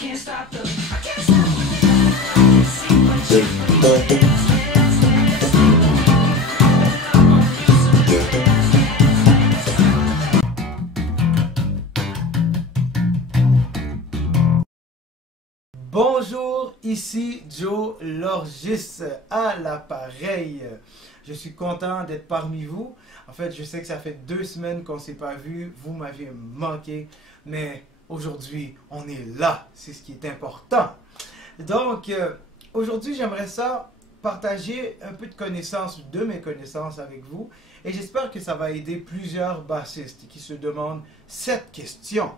can't stop the, I can't stop the, see what you dance. Bonjour, ici Joe Lorgis à l'appareil. Je suis content d'être parmi vous. En fait, je sais que ça fait 2 semaines qu'on ne s'est pas vu. Vous m'avez manqué, mais aujourd'hui, on est là. C'est ce qui est important. Donc, aujourd'hui, j'aimerais ça partager un peu de connaissances, de mes connaissances avec vous. Et j'espère que ça va aider plusieurs bassistes qui se demandent cette question.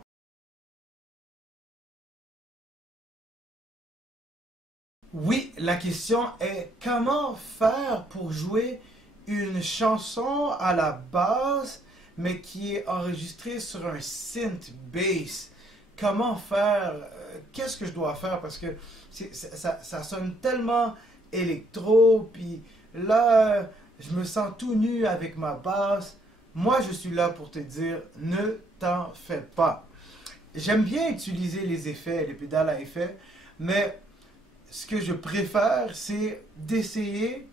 Oui, la question est comment faire pour jouer une chanson à la base, mais qui est enregistrée sur un synth bass. Comment faire? Qu'est-ce que je dois faire? Parce que ça sonne tellement électro, puis là, je me sens tout nu avec ma basse. Moi, je suis là pour te dire, ne t'en fais pas. J'aime bien utiliser les effets, les pédales à effets, mais ce que je préfère, c'est d'essayer,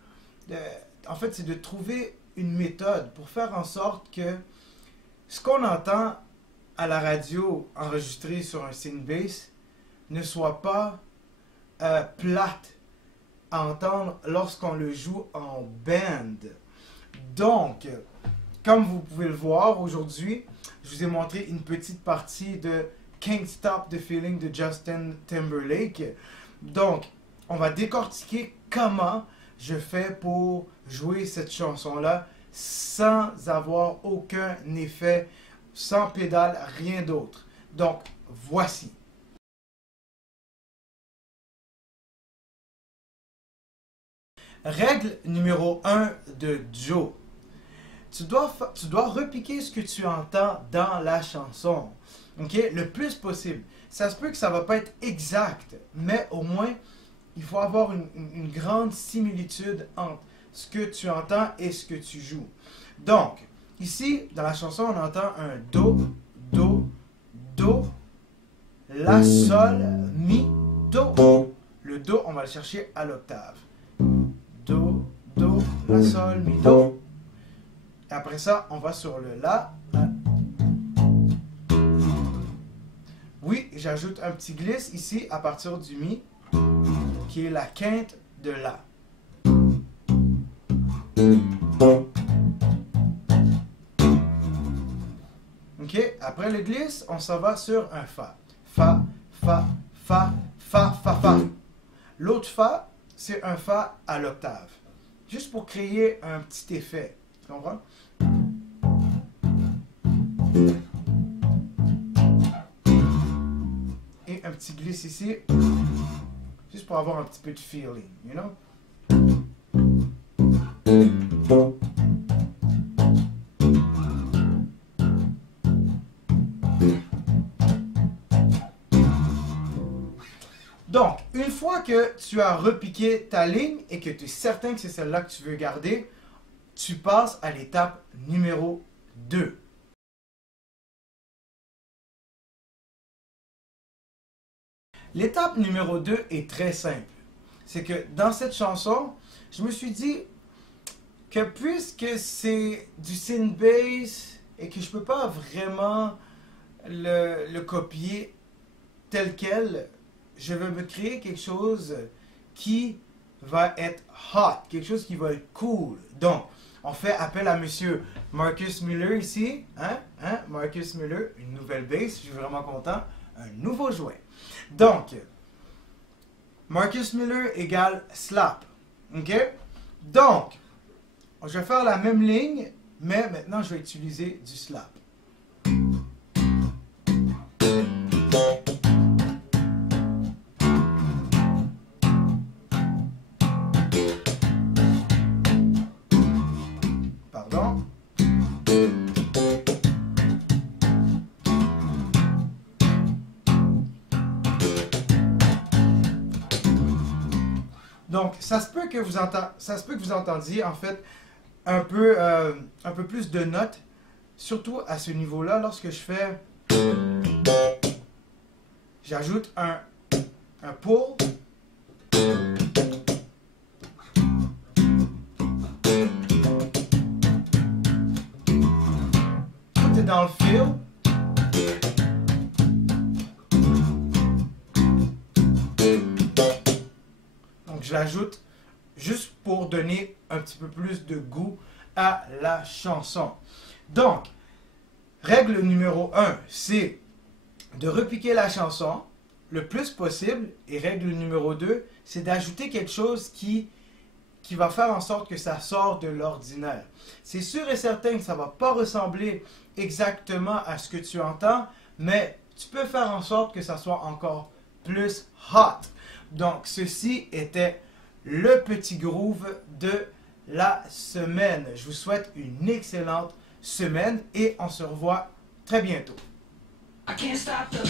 en fait, c'est de trouver une méthode pour faire en sorte que ce qu'on entend à la radio enregistré sur un synth bass ne soit pas plate à entendre lorsqu'on le joue en band. Donc, comme vous pouvez le voir aujourd'hui, je vous ai montré une petite partie de Can't Stop the Feeling de Justin Timberlake. Donc, on va décortiquer comment je fais pour jouer cette chanson-là sans avoir aucun effet, sans pédale, rien d'autre. Donc, voici. Règle numéro 1 de Joe. Tu dois repiquer ce que tu entends dans la chanson. Okay? Le plus possible. Ça se peut que ça ne va pas être exact, mais au moins, il faut avoir une grande similitude entre ce que tu entends et ce que tu joues. Donc, ici, dans la chanson, on entend un Do, Do, Do, La, Sol, Mi, Do. Le Do, on va le chercher à l'octave. Do, Do, La, Sol, Mi, Do. Et après ça, on va sur le La. Oui, j'ajoute un petit glisse ici à partir du Mi, qui est la quinte de La. Ok, après le glisse, on s'en va sur un Fa. Fa, Fa, Fa, Fa, Fa, Fa. L'autre Fa, c'est un Fa à l'octave. Juste pour créer un petit effet. Tu comprends? Et un petit glisse ici. Juste pour avoir un petit peu de feeling, you know? Donc, une fois que tu as repiqué ta ligne et que tu es certain que c'est celle-là que tu veux garder, tu passes à l'étape numéro 2. L'étape numéro 2 est très simple. C'est que dans cette chanson, je me suis dit que puisque c'est du synth bass et que je ne peux pas vraiment le copier tel quel, je vais me créer quelque chose qui va être hot, quelque chose qui va être cool. Donc, on fait appel à monsieur Marcus Miller ici. Marcus Miller, une nouvelle bass, je suis vraiment content. Un nouveau jouet. Donc, Marcus Miller égale slap. OK? Donc, je vais faire la même ligne, mais maintenant, je vais utiliser du slap. Pardon? Donc, ça se peut que vous entendiez en fait un peu plus de notes, surtout à ce niveau-là, lorsque je fais, j'ajoute un un pull. Tout est dans le feel. Donc je l'ajoute juste pour donner un petit peu plus de goût à la chanson. Donc, règle numéro 1, c'est de repiquer la chanson le plus possible. Et règle numéro 2, c'est d'ajouter quelque chose qui va faire en sorte que ça sort de l'ordinaire. C'est sûr et certain que ça ne va pas ressembler exactement à ce que tu entends, mais tu peux faire en sorte que ça soit encore plus hot. Donc, ceci était le petit groove de la semaine. Je vous souhaite une excellente semaine et on se revoit très bientôt. I can't stop the